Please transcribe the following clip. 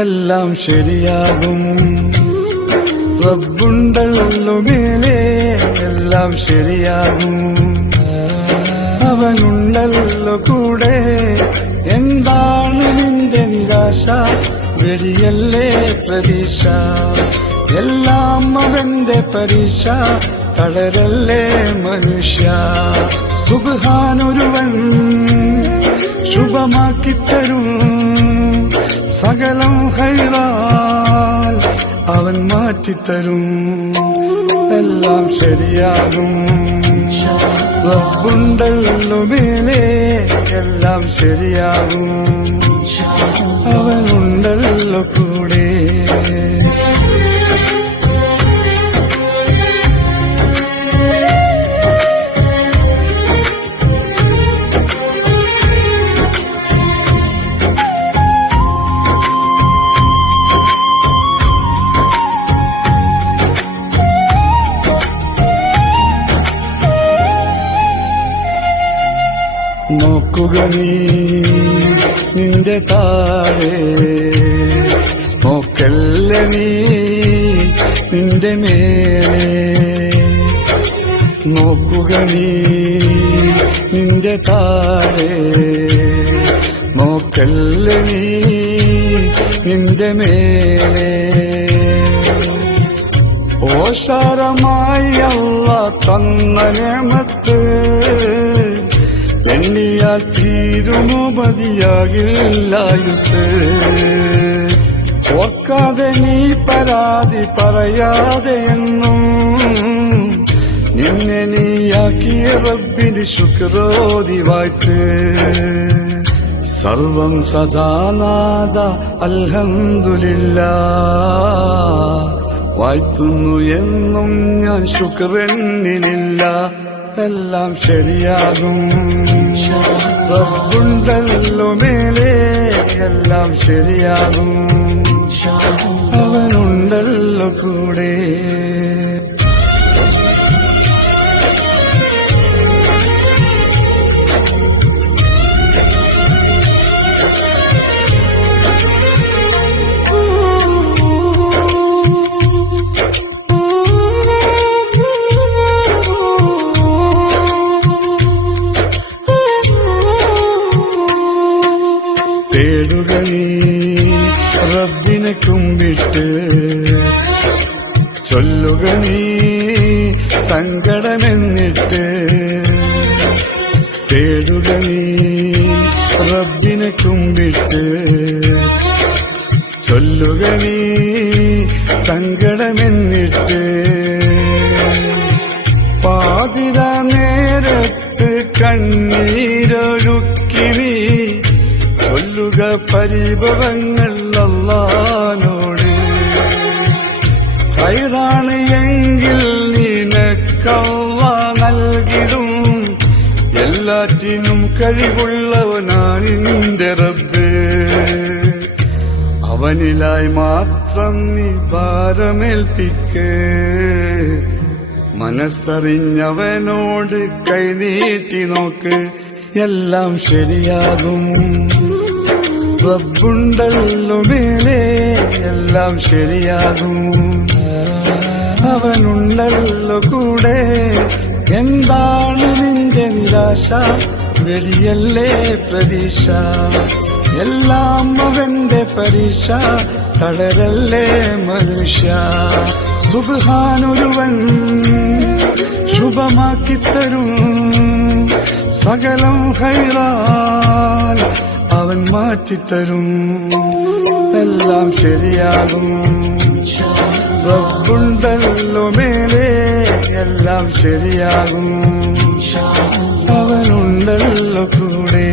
എല്ലാം ശരിയാകും. റബ്ബുണ്ടല്ലോ മേലെ എല്ലാം ശരിയാകും. അവനുണ്ടല്ലോ കൂടെ എന്താണ് നിന്റെ നിരാശ? വെടിയല്ലേ പ്രതീക്ഷ, എല്ലാം അവന്റെ പരീക്ഷ. തളരല്ലേ മനുഷ്യ, സുബ്ഹാനൊരുവൻ ശുഭമാക്കിത്തരും. സകലം ഹൈറാൽ അവൻ മാറ്റിത്തരും. എല്ലാം ശരിയാകും. റബ്ബുണ്ടല്ലോ മേലെ എല്ലാം ശരിയാകും. അവനുണ്ടല്ലോ കൂടെ. നോക്കുക നീ നിന്റെ താഴെ, നോക്കല്ല നീ നിന്റെ മേലെ. നോക്കുക നീ നിന്റെ താഴെ, നോക്കല്ല നീ നിന്റെ മേലെ. ഓശാരമായി അല്ലാഹ് തന്ന നിഅമത്ത് എണ്ണിയാൽ തീരുമോ മതിയാകില്ലായുസ്. ഓർക്കാതെ നീ പരാതി പറയാതെ എന്നും നിന്നെ നീയാക്കിയ റബ്ബിന് ശുക്രോതി വായ്ത്ത്. സർവം സദാനാദ അൽഹംദുലില്ലാഹ് വായ്ത്തുന്നു എന്നും ഞാൻ ശുക്രെന്നിനില്ല. എല്ലാം ശരിയാകും. റബ്ബുണ്ടല്ലോ മേലെ എല്ലാം ശരിയാകും. അവനുണ്ടല്ലോ കൂടെ. തേടുക നീ റബ്ബിനെ കുമ്പിട്ട്, ചൊല്ലുക നീ സങ്കടമെന്നിട്ട്. തേടുക നീ റബ്ബിനെ കുമ്പിട്ട്, ചൊല്ലുക നീ സങ്കടമെന്നിട്ട്. പാതിര നേരത്ത് കണ്ണീരൊഴുക്കി നീ ചൊല്ലുക പരിഭവങ്ങൾ അല്ലാഹുവോട്. ഖൈറാണ് എങ്കിൽ നിനക്കല്ലാഹ് നൽകിടും. എല്ലാറ്റിനും കഴിവുള്ളവനാണ് നിന്റെ റബ്ബ്. അവനിലായി മാത്രം നീ ഭാരമേൽപ്പിക്ക്. മനസ്സറിഞ്ഞവനോട് കൈനീട്ടി നോക്ക്. എല്ലാം ശരിയാകും. റബ്ബുണ്ടല്ലോ മേലെ എല്ലാം ശരിയാകും. അവനുണ്ടല്ലോ കൂടെ എന്താണ് നിന്റെ നിരാശ? വെടിയല്ലേ പ്രതീക്ഷ, എല്ലാം അവന്റെ പരീക്ഷ. തളരല്ലേ മനുഷ്യ, സുബ്ഹാനൊരുവൻ ശുഭമാക്കിത്തരും. സകലം ഹൈറാൽ അവൻ മാറ്റിത്തരും. എല്ലാം ശരിയാകും. റബ്ബുണ്ടല്ലോ മേലെ എല്ലാം ശരിയാകും. അവനുണ്ടല്ലോ കൂടെ.